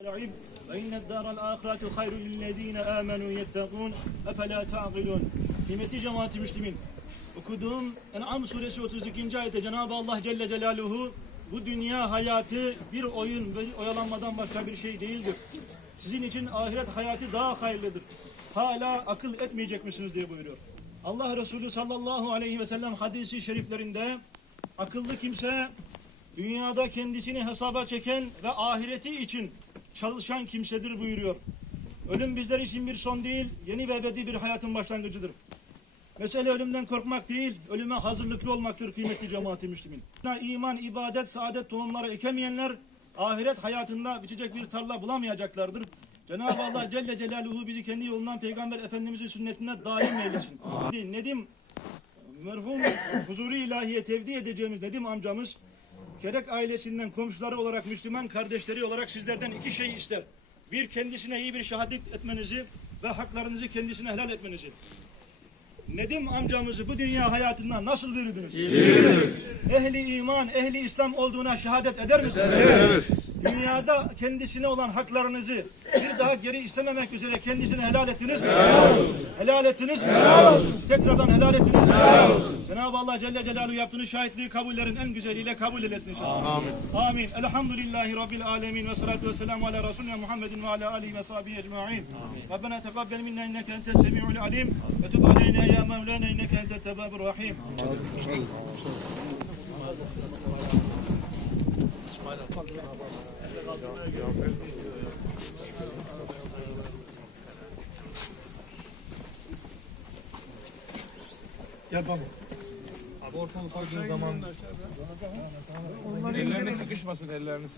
العب وإن الدار الآخرة خير للذين آمنوا يتقون أفلا تعقلون Kıymetli cemaati Müslümin okuduğum En'am suresi 32. ayette Cenab-ı Allah Celle Celaluhu bu dünya hayatı bir oyun ve oyalanmadan başka bir şey değildir. Sizin için ahiret hayatı daha hayırlıdır. Hala akıl etmeyecek misiniz diye buyuruyor. Allah Resulü sallallahu aleyhi ve sellem hadisi şeriflerinde akıllı kimse dünyada kendisini hesaba çeken ve ahireti için çalışan kimsedir buyuruyor. Ölüm bizler için bir son değil, yeni ve ebedi bir hayatın başlangıcıdır. Mesele ölümden korkmak değil, ölüme hazırlıklı olmaktır kıymetli cemaati Müslümin. İman, ibadet, saadet tohumları ekemeyenler ahiret hayatında biçecek bir tarla bulamayacaklardır. Cenab-ı Allah Celle Celaluhu bizi kendi yolundan Peygamber Efendimizin sünnetine daim eylesin. Nedim merhum huzuru ilahiye tevdi edeceğimiz Nedim amcamız Kerek ailesinden komşuları olarak Müslüman kardeşleri olarak sizlerden iki şey ister. Bir kendisine iyi bir şehadet etmenizi ve haklarınızı kendisine helal etmenizi. Nedim amcamızı bu dünya hayatından nasıl verirdiniz? Ehli iman, ehli İslam olduğuna şehadet eder misiniz? Evet. Dünyada kendisine olan haklarınızı bir daha geri istememek üzere kendisine helal ettiniz mi? Helal ettiniz mi? Tekrardan helal ettiniz mi? Cenab-ı Allah Celle Celaluhu yaptığınız şahitliği kabullerin en güzeliyle kabul eylesin inşallah. Amin. Amin. Elhamdülillahi Rabbil alemin ve salatu ve selamu ala Resulüne Muhammedin ve ala alihi ve sahbihi ecma'in. Rabbena tegabbel minna inneke entes semi'ul alim ve tub aleyna ya mevlana inneke entet tevvabur rahim. Gel baba. Abi ortalık koyduğun zaman ellerini sıkışmasın elleriniz.